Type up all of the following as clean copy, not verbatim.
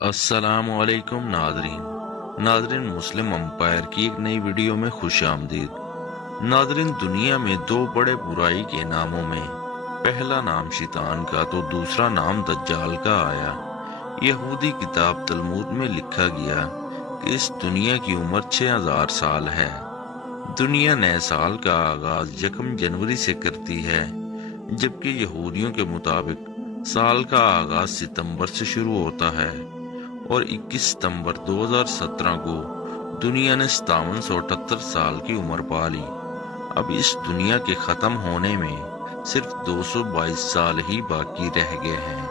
السلام علیکم ناظرین مسلم امپائر کی ایک نئی ویڈیو میں خوش آمدید۔ ناظرین، دنیا میں دو بڑے برائی کے ناموں میں پہلا نام شیطان کا تو دوسرا نام دجال کا آیا۔ یہودی کتاب تلمود میں لکھا گیا کہ اس دنیا کی عمر 6000 سال ہے۔ دنیا نئے سال کا آغاز 1 جنوری سے کرتی ہے، جبکہ یہودیوں کے مطابق سال کا آغاز ستمبر سے شروع ہوتا ہے، اور 21 ستمبر 2017 کو دنیا نے 5778 سال کی عمر پا لی۔ اب اس دنیا کے ختم ہونے میں صرف 222 سال ہی باقی رہ گئے ہیں،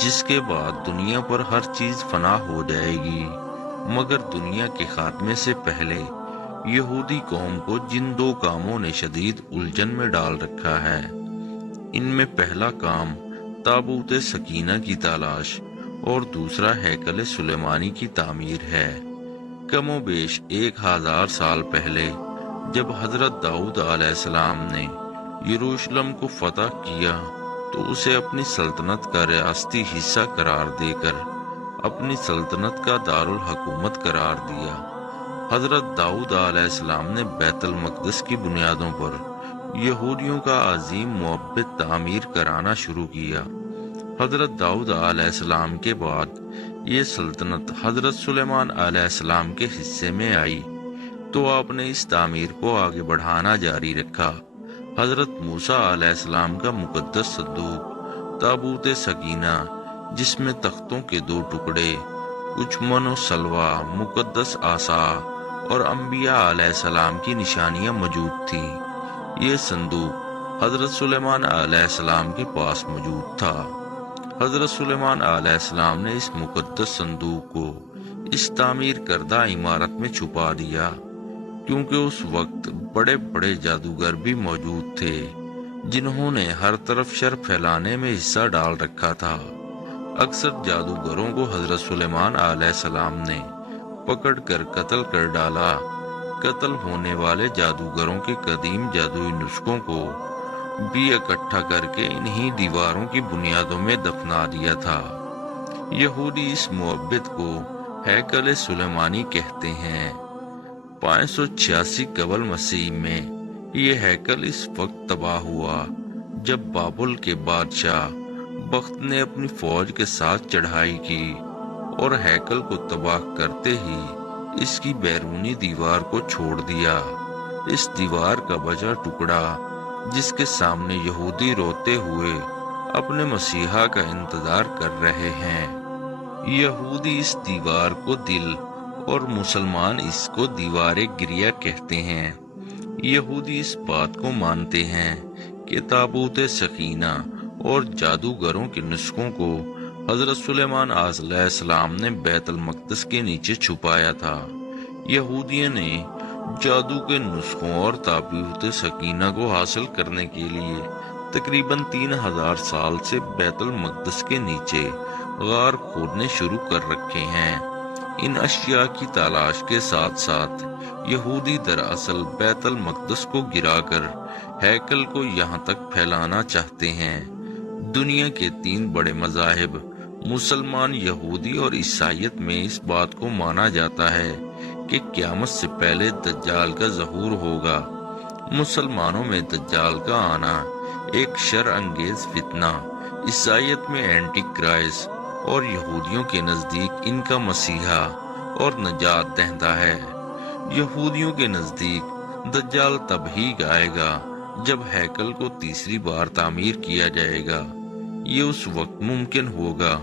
جس کے بعد دنیا پر ہر چیز فنا ہو جائے گی۔ مگر دنیا کے خاتمے سے پہلے یہودی قوم کو جن دو کاموں نے شدید الجھن میں ڈال رکھا ہے، ان میں پہلا کام تابوت سکینہ کی تلاش اور دوسرا ہیکل سلیمانی کی تعمیر ہے۔ کم و بیش 1000 سال پہلے جب حضرت داؤد علیہ السلام نے یروشلم کو فتح کیا تو اسے اپنی سلطنت کا ریاستی حصہ قرار دے کر اپنی سلطنت کا دارالحکومت قرار دیا۔ حضرت داؤد علیہ السلام نے بیت المقدس کی بنیادوں پر یہودیوں کا عظیم معبد تعمیر کرانا شروع کیا۔ حضرت داؤد علیہ السلام کے بعد یہ سلطنت حضرت سلیمان علیہ السلام کے حصے میں آئی تو آپ نے اس تعمیر کو آگے بڑھانا جاری رکھا۔ حضرت موسیٰ علیہ السلام کا مقدس صندوق تابوت سکینہ، جس میں تختوں کے 2 ٹکڑے، کچھ من و سلوہ، مقدس عصا اور انبیاء علیہ السلام کی نشانیاں موجود تھیں، یہ صندوق حضرت سلیمان علیہ السلام کے پاس موجود تھا۔ حضرت سلیمان علیہ السلام نے اس مقدس صندوق کو اس تعمیر کردہ عمارت میں چھپا دیا، کیونکہ اس وقت بڑے بڑے جادوگر بھی موجود تھے جنہوں نے ہر طرف شر پھیلانے میں حصہ ڈال رکھا تھا۔ اکثر جادوگروں کو حضرت سلیمان علیہ السلام نے پکڑ کر قتل کر ڈالا۔ قتل ہونے والے جادوگروں کے قدیم جادوئی نسخوں کو بھی اکٹھا کر کے انہی دیواروں کی بنیادوں میں دفنا دیا تھا۔ یہودی اس معبد کو ہیکل سلیمانی کہتے ہیں۔ 586 قبل مسیح میں یہ ہیکل اس وقت تباہ ہوا جب بابل کے بادشاہ بخت نے اپنی فوج کے ساتھ چڑھائی کی اور ہیکل کو تباہ کرتے ہی اس کی بیرونی دیوار کو چھوڑ دیا۔ اس دیوار کا بچا ٹکڑا، جس کے سامنے یہودی روتے ہوئے اپنے مسیحا کا انتظار کر رہے ہیں۔ یہودی اس دیوار کو دل اور مسلمان اس کو دیوار گریہ کہتے ہیں۔ یہودی اس بات کو مانتے ہیں کہ تابوت سکینہ اور جادوگروں کے نسخوں کو حضرت سلیمان علیہ السلام نے بیت المقدس کے نیچے چھپایا تھا۔ یہودیوں نے جادو کے نسخوں اور تابوت سکینہ کو حاصل کرنے کے لیے تقریباً 3000 سال سے بیت المقدس کے نیچے غار کھودنے شروع کر رکھے ہیں۔ ان اشیاء کی تلاش کے ساتھ ساتھ یہودی دراصل بیت المقدس کو گرا کر ہیکل کو یہاں تک پھیلانا چاہتے ہیں۔ دنیا کے 3 بڑے مذاہب مسلمان، یہودی اور عیسائیت میں اس بات کو مانا جاتا ہے کہ قیامت سے پہلے دجال کا ظہور ہوگا۔ مسلمانوں میں دجال کا آنا ایک شر انگیز فتنہ، عیسائیت میں اینٹی کرائسٹ اور یہودیوں کے نزدیک ان کا مسیحا اور نجات دہندہ ہے۔ یہودیوں کے نزدیک دجال تب ہی آئے گا جب ہیکل کو تیسری بار تعمیر کیا جائے گا۔ یہ اس وقت ممکن ہوگا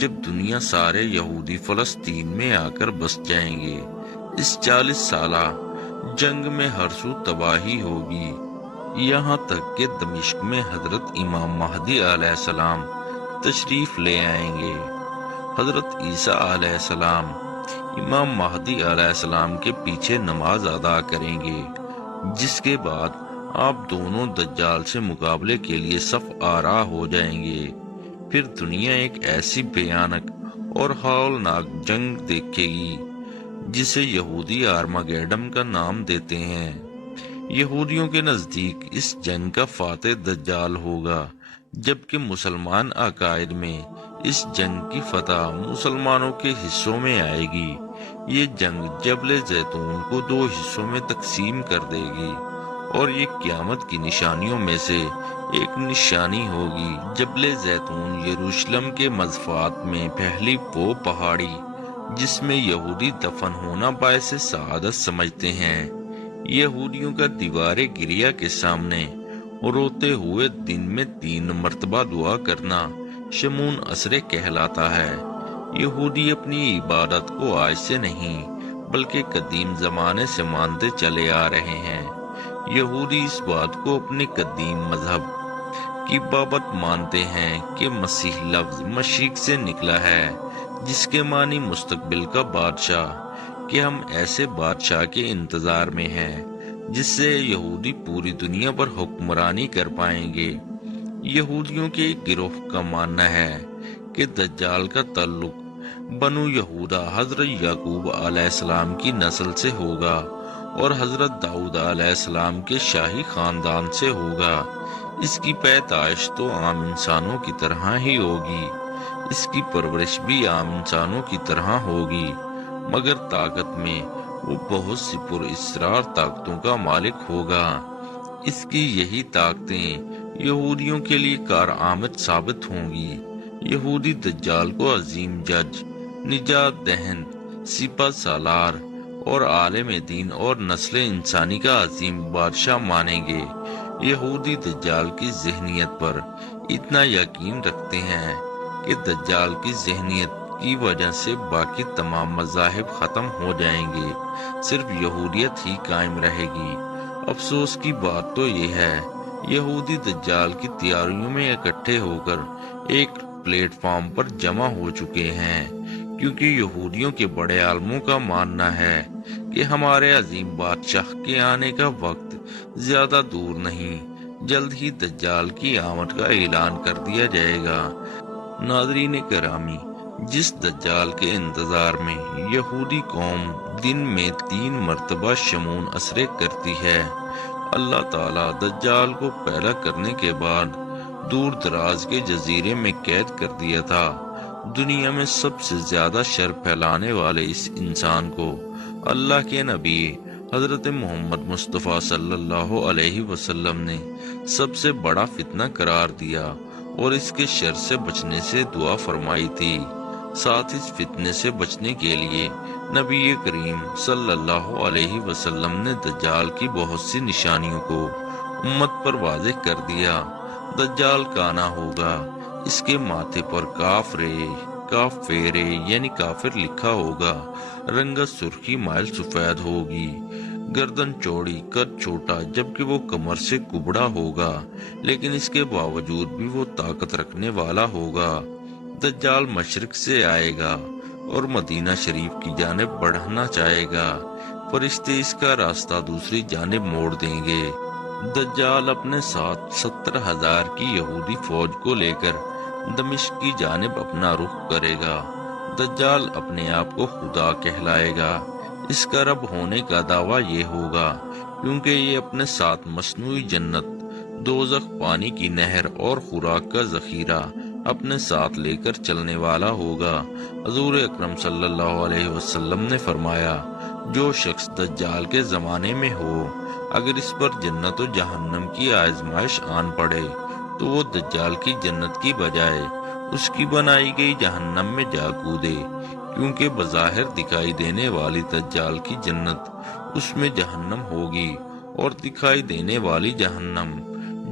جب دنیا سارے یہودی فلسطین میں آ کر بس جائیں گے۔ اس 40 سالہ جنگ میں ہر سو تباہی ہوگی، یہاں تک کہ دمشق میں حضرت امام مہدی علیہ السلام تشریف لے آئیں گے۔ حضرت عیسیٰ علیہ السلام امام مہدی علیہ السلام کے پیچھے نماز ادا کریں گے، جس کے بعد آپ دونوں دجال سے مقابلے کے لیے صف آرا ہو جائیں گے۔ پھر دنیا ایک ایسی بھیانک اور ہولناک جنگ دیکھے گی جسے یہودی آرماگیڈم کا نام دیتے ہیں۔ یہودیوں کے نزدیک اس جنگ کا فاتح دجال ہوگا، جبکہ مسلمان عقائد میں اس جنگ کی فتح مسلمانوں کے حصوں میں آئے گی۔ یہ جنگ جبل زیتون کو 2 حصوں میں تقسیم کر دے گی اور یہ قیامت کی نشانیوں میں سے ایک نشانی ہوگی۔ جبل زیتون یروشلم کے مضافات میں پہلی وہ پہاڑی جس میں یہودی دفن ہونا باعث سعادت سمجھتے ہیں۔ یہودیوں کا دیوار گریا کے سامنے روتے ہوئے دن میں 3 مرتبہ دعا کرنا شمون اسرے کہلاتا ہے۔ یہودی اپنی عبادت کو آج سے نہیں بلکہ قدیم زمانے سے مانتے چلے آ رہے ہیں۔ یہودی اس بات کو اپنے قدیم مذہب کی بابت مانتے ہیں کہ مسیح لفظ مشرق سے نکلا ہے جس کے معنی مستقبل کا بادشاہ، کہ ہم ایسے بادشاہ کے انتظار میں ہیں جس سے یہودی پوری دنیا پر حکمرانی کر پائیں گے۔ یہودیوں کے ایک گروہ کا ماننا ہے کہ دجال کا تعلق بنو یہودا حضرت یعقوب علیہ السلام کی نسل سے ہوگا اور حضرت داؤد علیہ السلام کے شاہی خاندان سے ہوگا۔ اس کی پیدائش تو عام انسانوں کی طرح ہی ہوگی، اس کی پرورش بھی عام انسانوں کی طرح ہوگی، مگر طاقت میں وہ بہت سی پر اسرار طاقتوں کا مالک ہوگا۔ اس کی یہی طاقتیں یہودیوں کے لیے کارآمد ثابت ہوں گی۔ یہودی دجال کو عظیم جج، نجات دہند، سپہ سالار اور عالم دین اور نسل انسانی کا عظیم بادشاہ مانیں گے۔ یہودی دجال کی ذہنیت پر اتنا یقین رکھتے ہیں کہ دجال کی ذہنیت کی وجہ سے باقی تمام مذاہب ختم ہو جائیں گے، صرف یہودیت ہی قائم رہے گی۔ افسوس کی بات تو یہ ہے یہودی دجال کی تیاریوں میں اکٹھے ہو کر ایک پلیٹ فارم پر جمع ہو چکے ہیں، کیونکہ یہودیوں کے بڑے عالموں کا ماننا ہے کہ ہمارے عظیم بادشاہ کے آنے کا وقت زیادہ دور نہیں، جلد ہی دجال کی آمد کا اعلان کر دیا جائے گا۔ ناظرین کرامی، جس دجال کے انتظار میں یہودی قوم دن میں 3 مرتبہ شمون اسرے کرتی ہے، اللہ تعالیٰ دجال کو پیدا کرنے کے بعد دور دراز کے جزیرے میں قید کر دیا تھا۔ دنیا میں سب سے زیادہ شر پھیلانے والے اس انسان کو اللہ کے نبی حضرت محمد مصطفیٰ صلی اللہ علیہ وسلم نے سب سے بڑا فتنہ قرار دیا اور اس کے شر سے بچنے سے دعا فرمائی تھی۔ ساتھ اس فتنے سے بچنے کے لیے نبی کریم صلی اللہ علیہ وسلم نے دجال کی بہت سی نشانیوں کو امت پر واضح کر دیا۔ دجال کانا ہوگا، اس کے ماتھے پر کاف فیرے یعنی کافر لکھا ہوگا، رنگت سرخی مائل سفید ہوگی، گردن چوڑی، قد چھوٹا، جبکہ وہ کمر سے کبڑا ہوگا، لیکن اس کے باوجود بھی وہ طاقت رکھنے والا ہوگا۔ دجال مشرق سے آئے گا اور مدینہ شریف کی جانب بڑھنا چاہے گا، فرشتے اس کا راستہ دوسری جانب موڑ دیں گے۔ دجال اپنے ساتھ 70,000 کی یہودی فوج کو لے کر دمشق کی جانب اپنا رخ کرے گا۔ دجال اپنے آپ کو خدا کہلائے گا۔ اس کا رب ہونے کا دعویٰ یہ ہوگا کیونکہ یہ اپنے ساتھ مصنوعی جنت، دوزخ، پانی کی نہر اور خوراک کا ذخیرہ اپنے ساتھ لے کر چلنے والا ہوگا۔ حضور اکرم صلی اللہ علیہ وسلم نے فرمایا، جو شخص دجال کے زمانے میں ہو، اگر اس پر جنت و جہنم کی آزمائش آن پڑے تو وہ دجال کی جنت کی بجائے اس کی بنائی گئی جہنم میں جا کودے، کیونکہ بظاہر دکھائی دینے والی دجال کی جنت اس میں جہنم ہوگی اور دکھائی دینے والی جہنم۔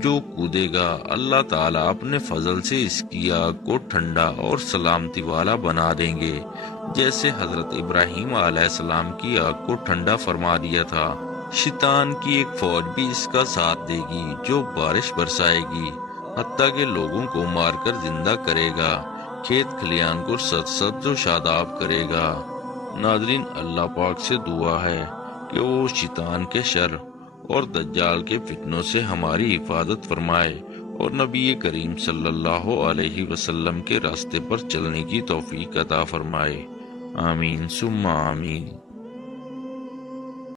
جو کودے گا اللہ تعالیٰ اپنے فضل سے اس کی آگ کو ٹھنڈا اور سلامتی والا بنا دیں گے، جیسے حضرت ابراہیم علیہ السلام کی آگ کو ٹھنڈا فرما دیا تھا۔ شیطان کی ایک فوج بھی اس کا ساتھ دے گی جو بارش برسائے گی، حتیٰ کہ لوگوں کو مار کر زندہ کرے گا، کھیت کھلیان کو سبز و شاداب کرے گا۔ ناظرین، اللہ پاک سے دعا ہے کہ وہ شیطان کے شر اور دجال کے فتنوں سے ہماری حفاظت فرمائے اور نبی کریم صلی اللہ علیہ وسلم کے راستے پر چلنے کی توفیق عطا فرمائے۔ آمین ثم آمین۔